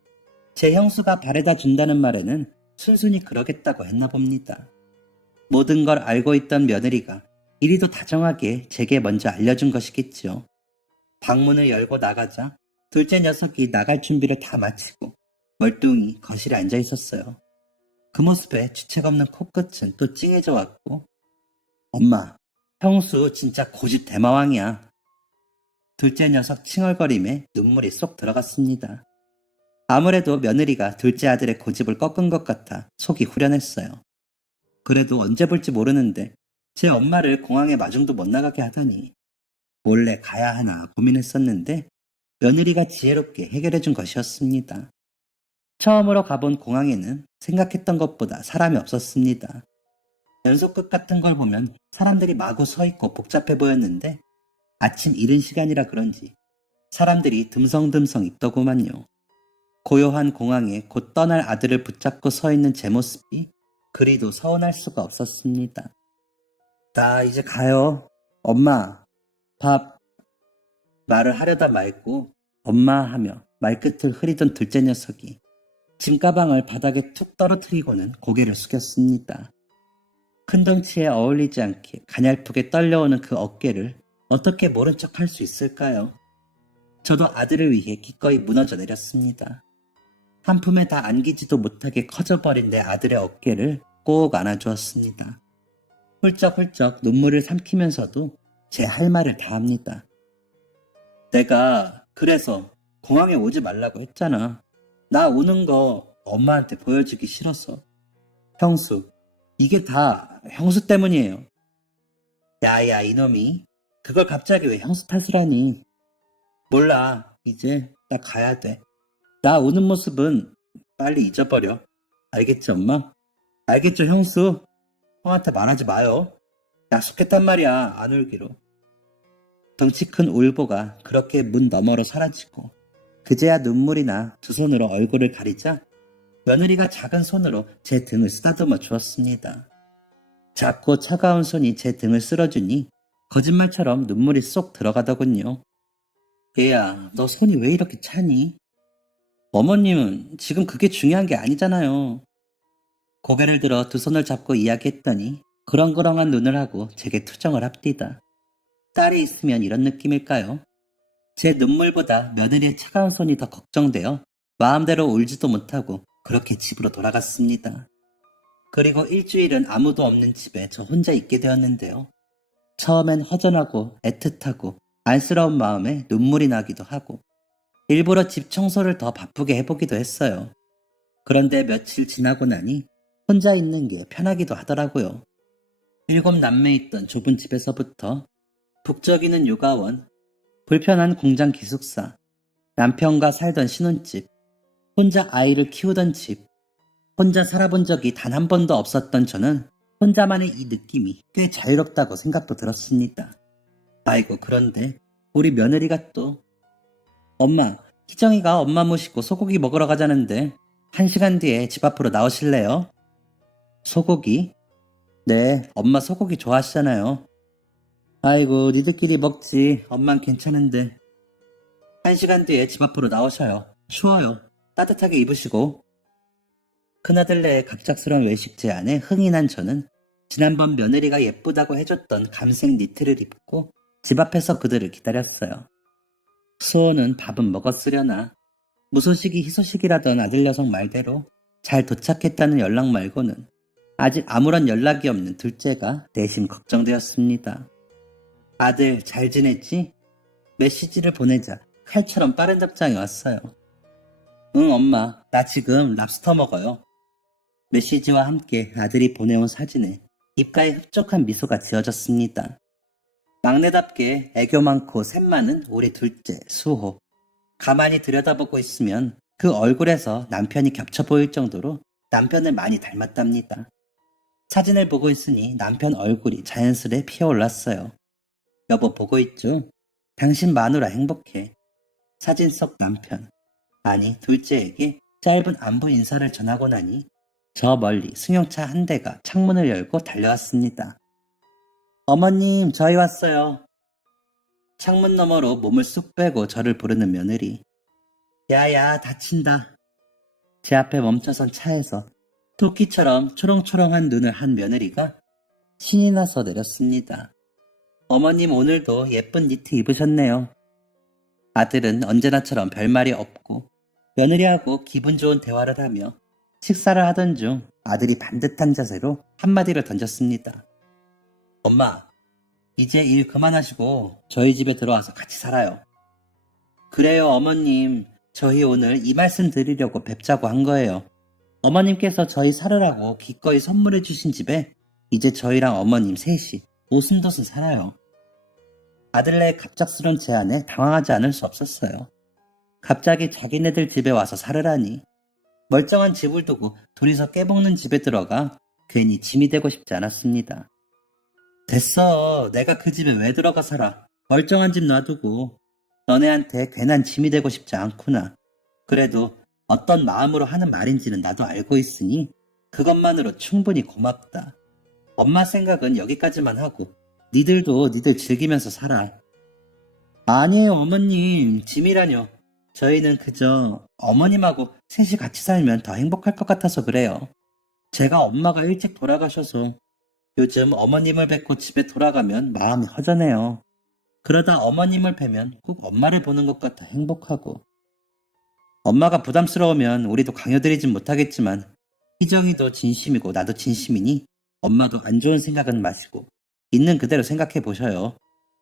제 형수가 바래다 준다는 말에는 순순히 그러겠다고 했나 봅니다. 모든 걸 알고 있던 며느리가 이리도 다정하게 제게 먼저 알려준 것이겠지요. 방문을 열고 나가자 둘째 녀석이 나갈 준비를 다 마치고 멀뚱히 거실에 앉아 있었어요. 그 모습에 주책 없는 코끝은 또 찡해져 왔고 엄마, 형수 진짜 고집 대마왕이야. 둘째 녀석 칭얼거림에 눈물이 쏙 들어갔습니다. 아무래도 며느리가 둘째 아들의 고집을 꺾은 것 같아 속이 후련했어요. 그래도 언제 볼지 모르는데 제 엄마를 공항에 마중도 못 나가게 하다니 몰래 가야 하나 고민했었는데 며느리가 지혜롭게 해결해준 것이었습니다. 처음으로 가본 공항에는 생각했던 것보다 사람이 없었습니다. 연속극 같은 걸 보면 사람들이 마구 서 있고 복잡해 보였는데 아침 이른 시간이라 그런지 사람들이 듬성듬성 있더구만요. 고요한 공항에 곧 떠날 아들을 붙잡고 서 있는 제 모습이 그리도 서운할 수가 없었습니다. 나 이제 가요. 엄마, 밥. 말을 하려다 말고 엄마 하며 말끝을 흐리던 둘째 녀석이 짐가방을 바닥에 툭 떨어뜨리고는 고개를 숙였습니다. 큰 덩치에 어울리지 않게 가냘프게 떨려오는 그 어깨를 어떻게 모른 척 할 수 있을까요? 저도 아들을 위해 기꺼이 무너져 내렸습니다. 한 품에 다 안기지도 못하게 커져버린 내 아들의 어깨를 꼭 안아주었습니다. 훌쩍훌쩍 눈물을 삼키면서도 제 할 말을 다 합니다. 내가 그래서 공항에 오지 말라고 했잖아. 나 오는 거 엄마한테 보여주기 싫어서. 형수, 이게 다 형수 때문이에요. 야야, 이놈이. 그걸 갑자기 왜 형수 탓을 하니? 몰라. 이제 나 가야 돼. 나 우는 모습은 빨리 잊어버려. 알겠지, 엄마? 알겠죠, 형수? 형한테 말하지 마요. 약속했단 말이야, 안 울기로. 덩치 큰 울보가 그렇게 문 너머로 사라지고 그제야 눈물이 나 두 손으로 얼굴을 가리자 며느리가 작은 손으로 제 등을 쓰다듬어 주었습니다. 작고 차가운 손이 제 등을 쓸어주니 거짓말처럼 눈물이 쏙 들어가더군요. 얘야, 너 손이 왜 이렇게 차니? 어머님은 지금 그게 중요한 게 아니잖아요. 고개를 들어 두 손을 잡고 이야기했더니 그렁그렁한 눈을 하고 제게 투정을 합디다. 딸이 있으면 이런 느낌일까요? 제 눈물보다 며느리의 차가운 손이 더 걱정되어 마음대로 울지도 못하고 그렇게 집으로 돌아갔습니다. 그리고 일주일은 아무도 없는 집에 저 혼자 있게 되었는데요. 처음엔 허전하고 애틋하고 안쓰러운 마음에 눈물이 나기도 하고 일부러 집 청소를 더 바쁘게 해보기도 했어요. 그런데 며칠 지나고 나니 혼자 있는 게 편하기도 하더라고요. 7남매 있던 좁은 집에서부터 북적이는 요가원, 불편한 공장 기숙사, 남편과 살던 신혼집, 혼자 아이를 키우던 집, 혼자 살아본 적이 단 한 번도 없었던 저는 혼자만의 이 느낌이 꽤 자유롭다고 생각도 들었습니다. 아이고, 그런데 우리 며느리가 또 엄마, 희정이가 엄마 모시고 소고기 먹으러 가자는데 1시간 뒤에 집 앞으로 나오실래요? 소고기? 네, 엄마 소고기 좋아하시잖아요. 아이고, 니들끼리 먹지. 엄만 괜찮은데. 1시간 뒤에 집 앞으로 나오셔요. 추워요. 따뜻하게 입으시고. 큰아들네의 갑작스러운 외식 제안에 흥이 난 저는 지난번 며느리가 예쁘다고 해줬던 감색 니트를 입고 집 앞에서 그들을 기다렸어요. 수호는 밥은 먹었으려나 무소식이 희소식이라던 아들 녀석 말대로 잘 도착했다는 연락 말고는 아직 아무런 연락이 없는 둘째가 내심 걱정되었습니다. 아들 잘 지냈지? 메시지를 보내자 칼처럼 빠른 답장이 왔어요. 응, 엄마, 나 지금 랍스터 먹어요. 메시지와 함께 아들이 보내온 사진에 입가에 흡족한 미소가 지어졌습니다. 막내답게 애교 많고 샘 많은 우리 둘째 수호. 가만히 들여다보고 있으면 그 얼굴에서 남편이 겹쳐 보일 정도로 남편을 많이 닮았답니다. 사진을 보고 있으니 남편 얼굴이 자연스레 피어올랐어요. 여보 보고 있죠? 당신 마누라 행복해. 사진 속 남편, 아니 둘째에게 짧은 안부 인사를 전하고 나니 저 멀리 승용차 한 대가 창문을 열고 달려왔습니다. 어머님, 저희 왔어요. 창문 너머로 몸을 쑥 빼고 저를 부르는 며느리. 야야, 다친다. 제 앞에 멈춰선 차에서 토끼처럼 초롱초롱한 눈을 한 며느리가 신이 나서 내렸습니다. 어머님 오늘도 예쁜 니트 입으셨네요. 아들은 언제나처럼 별말이 없고 며느리하고 기분 좋은 대화를 하며 식사를 하던 중 아들이 반듯한 자세로 한마디를 던졌습니다. 엄마, 이제 일 그만하시고 저희 집에 들어와서 같이 살아요. 그래요, 어머님. 저희 오늘 이 말씀 드리려고 뵙자고 한 거예요. 어머님께서 저희 살으라고 기꺼이 선물해 주신 집에 이제 저희랑 어머님 셋이 오순도순 살아요. 아들네의 갑작스런 제안에 당황하지 않을 수 없었어요. 갑자기 자기네들 집에 와서 살으라니. 멀쩡한 집을 두고 둘이서 깨먹는 집에 들어가 괜히 짐이 되고 싶지 않았습니다. 됐어. 내가 그 집에 왜 들어가 살아. 멀쩡한 집 놔두고. 너네한테 괜한 짐이 되고 싶지 않구나. 그래도 어떤 마음으로 하는 말인지는 나도 알고 있으니 그것만으로 충분히 고맙다. 엄마 생각은 여기까지만 하고 니들도 니들 즐기면서 살아. 아니에요, 어머님. 짐이라뇨. 저희는 그저 어머님하고 셋이 같이 살면 더 행복할 것 같아서 그래요. 제가 엄마가 일찍 돌아가셔서 요즘 어머님을 뵙고 집에 돌아가면 마음이 허전해요. 그러다 어머님을 뵈면 꼭 엄마를 보는 것 같아 행복하고. 엄마가 부담스러우면 우리도 강요드리진 못하겠지만 희정이도 진심이고 나도 진심이니 엄마도 안 좋은 생각은 마시고 있는 그대로 생각해 보셔요.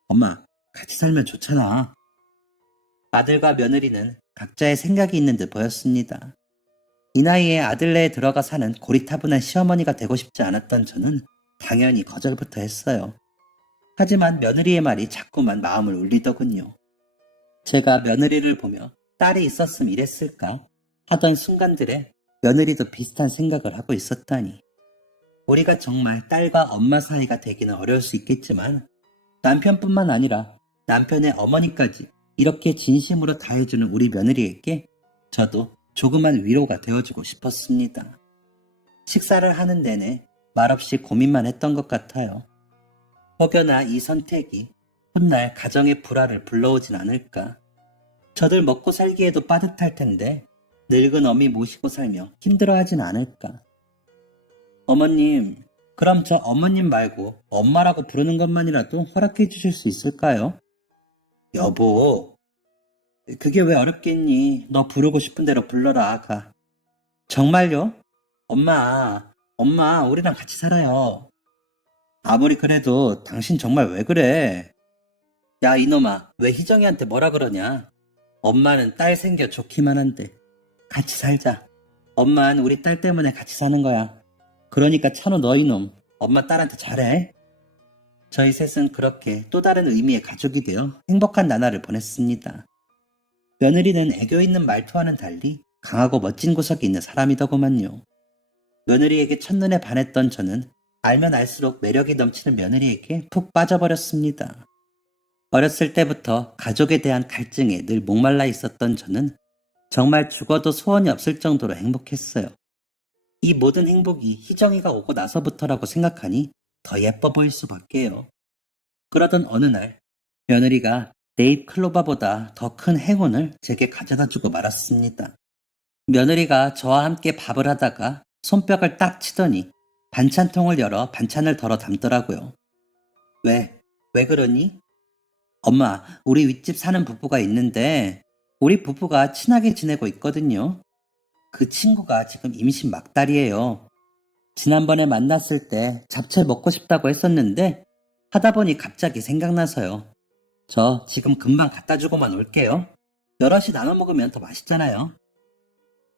엄마, 같이 살면 좋잖아. 아들과 며느리는 각자의 생각이 있는 듯 보였습니다. 이 나이에 아들네에 들어가 사는 고리타분한 시어머니가 되고 싶지 않았던 저는 당연히 거절부터 했어요. 하지만 며느리의 말이 자꾸만 마음을 울리더군요. 제가 며느리를 보며 딸이 있었으면 이랬을까 하던 순간들에 며느리도 비슷한 생각을 하고 있었다니. 우리가 정말 딸과 엄마 사이가 되기는 어려울 수 있겠지만 남편뿐만 아니라 남편의 어머니까지 이렇게 진심으로 다해주는 우리 며느리에게 저도 조그만 위로가 되어주고 싶었습니다. 식사를 하는 내내 말없이 고민만 했던 것 같아요. 혹여나 이 선택이 훗날 가정의 불화를 불러오진 않을까. 저들 먹고 살기에도 빠듯할 텐데 늙은 어미 모시고 살며 힘들어하진 않을까. 어머님, 그럼 저 어머님 말고 엄마라고 부르는 것만이라도 허락해 주실 수 있을까요? 여보, 그게 왜 어렵겠니? 너 부르고 싶은 대로 불러라, 아가. 정말요? 엄마, 우리랑 같이 살아요. 아무리 그래도 당신 정말 왜 그래? 야, 이놈아, 왜 희정이한테 뭐라 그러냐? 엄마는 딸 생겨 좋기만 한데. 같이 살자. 엄마는 우리 딸 때문에 같이 사는 거야. 그러니까 찬우 너 이놈, 엄마 딸한테 잘해. 저희 셋은 그렇게 또 다른 의미의 가족이 되어 행복한 나날을 보냈습니다. 며느리는 애교 있는 말투와는 달리 강하고 멋진 구석이 있는 사람이더구만요. 며느리에게 첫눈에 반했던 저는 알면 알수록 매력이 넘치는 며느리에게 푹 빠져버렸습니다. 어렸을 때부터 가족에 대한 갈증에 늘 목말라 있었던 저는 정말 죽어도 소원이 없을 정도로 행복했어요. 이 모든 행복이 희정이가 오고 나서부터라고 생각하니 더 예뻐 보일 수밖에요. 그러던 어느 날 며느리가 내 입 클로바보다 더 큰 행운을 제게 가져다 주고 말았습니다. 며느리가 저와 함께 밥을 하다가 손뼉을 딱 치더니 반찬통을 열어 반찬을 덜어 담더라고요. 왜 그러니? 엄마, 우리 윗집 사는 부부가 있는데 우리 부부가 친하게 지내고 있거든요. 그 친구가 지금 임신 막달이에요. 지난번에 만났을 때 잡채 먹고 싶다고 했었는데 하다 보니 갑자기 생각나서요. 저 지금 금방 갖다 주고만 올게요. 여럿이 나눠 먹으면 더 맛있잖아요.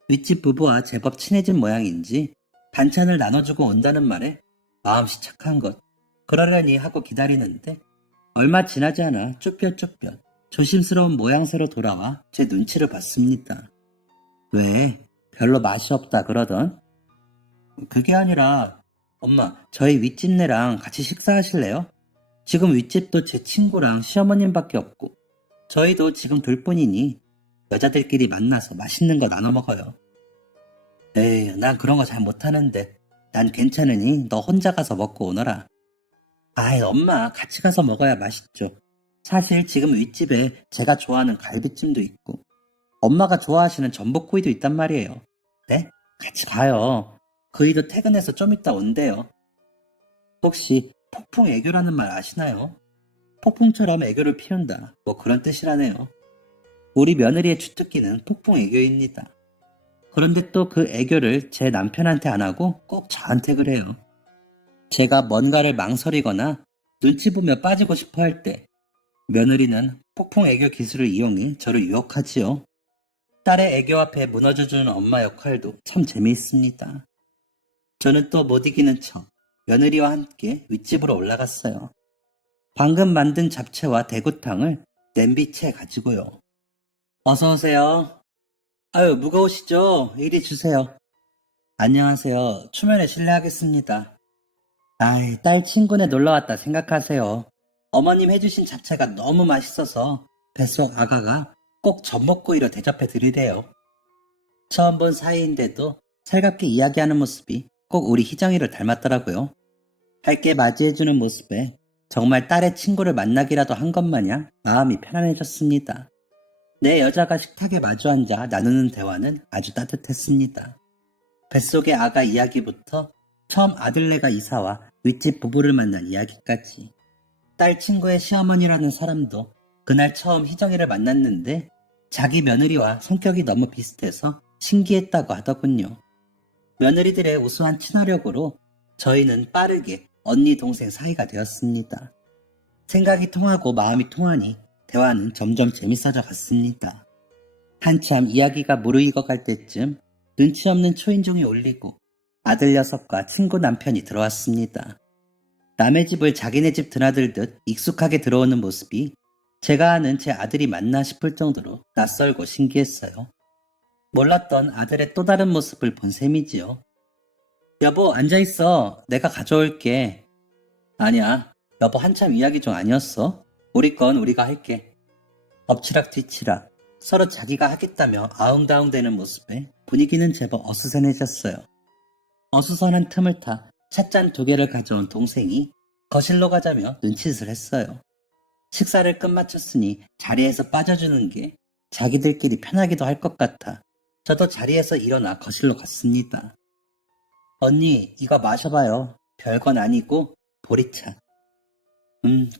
윗집 부부와 제법 친해진 모양인지 반찬을 나눠주고 온다는 말에 마음씨 착한 것. 그러려니 하고 기다리는데 얼마 지나지 않아 쭈뼛쭈뼛 조심스러운 모양새로 돌아와 제 눈치를 봤습니다. 왜? 별로 맛이 없다 그러던? 그게 아니라 엄마, 저희 윗집네랑 같이 식사하실래요? 지금 윗집도 제 친구랑 시어머님밖에 없고 저희도 지금 둘뿐이니 여자들끼리 만나서 맛있는 거 나눠 먹어요. 에이, 난 그런 거 잘 못하는데 난 괜찮으니 너 혼자 가서 먹고 오너라. 아이, 엄마, 같이 가서 먹어야 맛있죠. 사실 지금 윗집에 제가 좋아하는 갈비찜도 있고 엄마가 좋아하시는 전복구이도 있단 말이에요. 네? 같이 가요. 그이도 퇴근해서 좀 이따 온대요. 혹시 폭풍 애교라는 말 아시나요? 폭풍처럼 애교를 피운다. 뭐 그런 뜻이라네요. 우리 며느리의 주특기는 폭풍 애교입니다. 그런데 또 그 애교를 제 남편한테 안 하고 꼭 저한테 그래요. 제가 뭔가를 망설이거나 눈치 보며 빠지고 싶어 할 때 며느리는 폭풍 애교 기술을 이용해 저를 유혹하지요. 딸의 애교 앞에 무너져주는 엄마 역할도 참 재미있습니다. 저는 또 못 이기는 척 며느리와 함께 윗집으로 올라갔어요. 방금 만든 잡채와 대구탕을 냄비채에 가지고요. 어서 오세요. 아유, 무거우시죠? 이리 주세요. 안녕하세요. 추면에 실례하겠습니다. 아이, 딸 친구네 놀러왔다 생각하세요. 어머님 해주신 잡채가 너무 맛있어서 뱃속 아가가 꼭 젖먹구이로 대접해 드리래요. 처음 본 사이인데도 살갑게 이야기하는 모습이 꼭 우리 희정이를 닮았더라고요. 밝게 맞이해주는 모습에 정말 딸의 친구를 만나기라도 한 것 마냥 마음이 편안해졌습니다. 내 여자가 식탁에 마주 앉아 나누는 대화는 아주 따뜻했습니다. 뱃속의 아가 이야기부터 처음 아들네가 이사와 윗집 부부를 만난 이야기까지. 딸 친구의 시어머니라는 사람도 그날 처음 희정이를 만났는데 자기 며느리와 성격이 너무 비슷해서 신기했다고 하더군요. 며느리들의 우수한 친화력으로 저희는 빠르게 언니 동생 사이가 되었습니다. 생각이 통하고 마음이 통하니 대화는 점점 재밌어져 갔습니다. 한참 이야기가 무르익어 갈 때쯤 눈치 없는 초인종이 울리고 아들 녀석과 친구 남편이 들어왔습니다. 남의 집을 자기네 집 드나들듯 익숙하게 들어오는 모습이 제가 아는 제 아들이 맞나 싶을 정도로 낯설고 신기했어요. 몰랐던 아들의 또 다른 모습을 본 셈이지요. 여보, 앉아있어. 내가 가져올게. 아니야. 여보 한참 이야기 중 아니었어? 우리 건 우리가 할게. 엎치락 뒤치락 서로 자기가 하겠다며 아웅다웅대는 모습에 분위기는 제법 어수선해졌어요. 어수선한 틈을 타 찻잔 2개를 가져온 동생이 거실로 가자며 눈짓을 했어요. 식사를 끝마쳤으니 자리에서 빠져주는 게 자기들끼리 편하기도 할 것 같아 저도 자리에서 일어나 거실로 갔습니다. 언니, 이거 마셔봐요. 별건 아니고 보리차.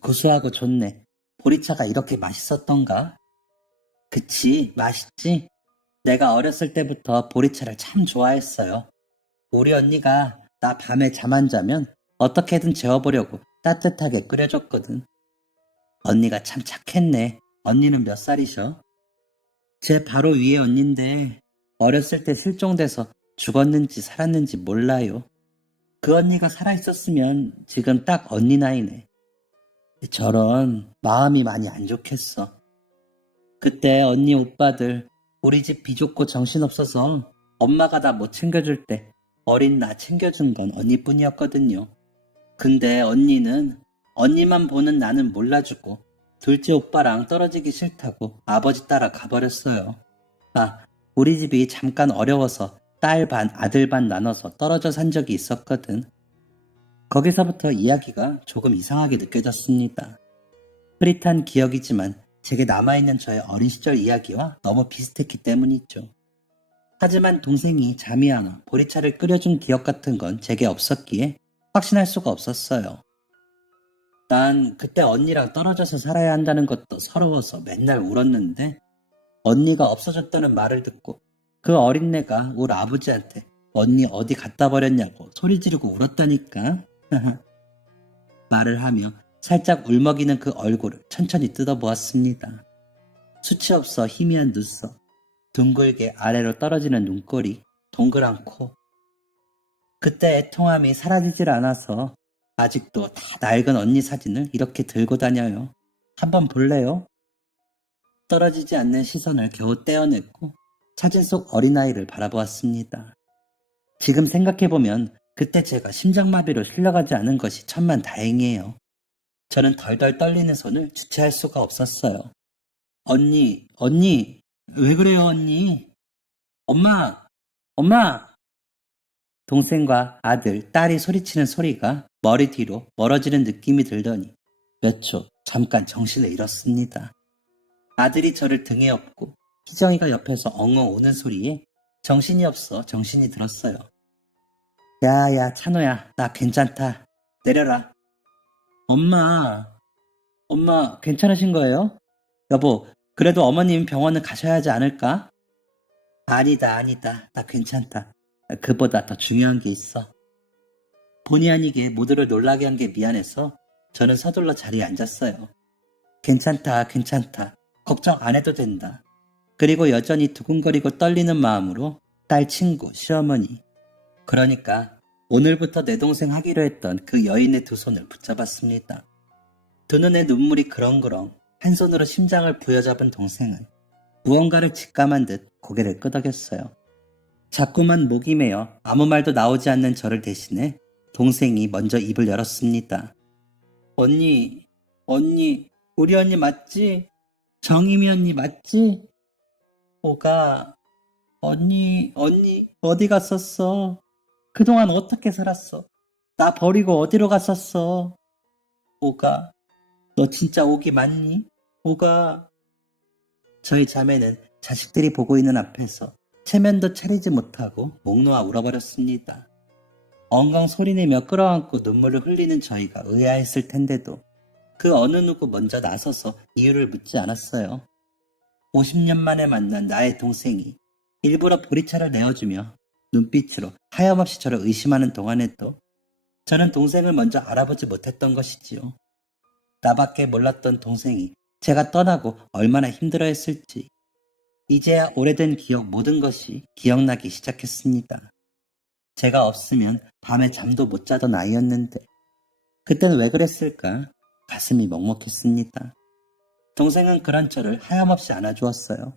고소하고 좋네. 보리차가 이렇게 맛있었던가? 그치, 맛있지? 내가 어렸을 때부터 보리차를 참 좋아했어요. 우리 언니가 나 밤에 잠 안 자면 어떻게든 재워보려고 따뜻하게 끓여줬거든. 언니가 참 착했네. 언니는 몇 살이셔? 제 바로 위에 언니인데 어렸을 때 실종돼서 죽었는지 살았는지 몰라요. 그 언니가 살아있었으면 지금 딱 언니 나이네. 저런 마음이 많이 안 좋겠어. 그때 언니 오빠들 우리 집 비좁고 정신없어서 엄마가 나 못 챙겨줄 때 어린 나 챙겨준 건 언니뿐이었거든요. 근데 언니는 언니만 보는 나는 몰라주고 둘째 오빠랑 떨어지기 싫다고 아버지 따라 가버렸어요. 우리 집이 잠깐 어려워서 딸 반, 아들 반 나눠서 떨어져 산 적이 있었거든. 거기서부터 이야기가 조금 이상하게 느껴졌습니다. 흐릿한 기억이지만 제게 남아있는 저의 어린 시절 이야기와 너무 비슷했기 때문이죠. 하지만 동생이 잠이 안 와 보리차를 끓여준 기억 같은 건 제게 없었기에 확신할 수가 없었어요. 난 그때 언니랑 떨어져서 살아야 한다는 것도 서러워서 맨날 울었는데 언니가 없어졌다는 말을 듣고 그 어린애가 우리 아버지한테 언니 어디 갔다 버렸냐고 소리 지르고 울었다니까. 말을 하며 살짝 울먹이는 그 얼굴을 천천히 뜯어보았습니다. 수치 없어 희미한 눈썹, 둥글게 아래로 떨어지는 눈꼬리, 동그란 코. 그때 애통함이 사라지질 않아서 아직도 다 낡은 언니 사진을 이렇게 들고 다녀요. 한번 볼래요? 떨어지지 않는 시선을 겨우 떼어냈고 사진 속 어린아이를 바라보았습니다. 지금 생각해보면 그때 제가 심장마비로 실려가지 않은 것이 천만 다행이에요. 저는 덜덜 떨리는 손을 주체할 수가 없었어요. 언니, 왜 그래요, 언니? 엄마, 엄마! 동생과 아들, 딸이 소리치는 소리가 머리 뒤로 멀어지는 느낌이 들더니 몇 초 잠깐 정신을 잃었습니다. 아들이 저를 등에 업고 희정이가 옆에서 엉엉 우는 소리에 정신이 없어 정신이 들었어요. 야, 찬호야, 나 괜찮다. 내려라. 엄마 괜찮으신 거예요? 여보, 그래도 어머님 병원을 가셔야 하지 않을까? 아니다. 나 괜찮다. 그보다 더 중요한 게 있어. 본의 아니게 모두를 놀라게 한 게 미안해서 저는 서둘러 자리에 앉았어요. 괜찮다. 걱정 안 해도 된다. 그리고 여전히 두근거리고 떨리는 마음으로 딸 친구, 시어머니, 그러니까 오늘부터 내 동생 하기로 했던 그 여인의 두 손을 붙잡았습니다. 두 눈에 눈물이 그렁그렁 한 손으로 심장을 부여잡은 동생은 무언가를 직감한 듯 고개를 끄덕였어요. 자꾸만 목이 메어 아무 말도 나오지 않는 저를 대신해 동생이 먼저 입을 열었습니다. 언니, 우리 언니 맞지? 정임이 언니 맞지? 뭐가? 언니, 어디 갔었어? 그동안 어떻게 살았어? 나 버리고 어디로 갔었어? 오가, 너 진짜 오기 맞니? 오가. 저희 자매는 자식들이 보고 있는 앞에서 체면도 차리지 못하고 목 놓아 울어버렸습니다. 엉엉 소리내며 끌어안고 눈물을 흘리는 저희가 의아했을 텐데도 그 어느 누구 먼저 나서서 이유를 묻지 않았어요. 50년 만에 만난 나의 동생이 일부러 보리차를 내어주며 눈빛으로 하염없이 저를 의심하는 동안에도 저는 동생을 먼저 알아보지 못했던 것이지요. 나밖에 몰랐던 동생이 제가 떠나고 얼마나 힘들어했을지. 이제야 오래된 기억 모든 것이 기억나기 시작했습니다. 제가 없으면 밤에 잠도 못 자던 아이였는데 그땐 왜 그랬을까? 가슴이 먹먹했습니다. 동생은 그런 저를 하염없이 안아주었어요.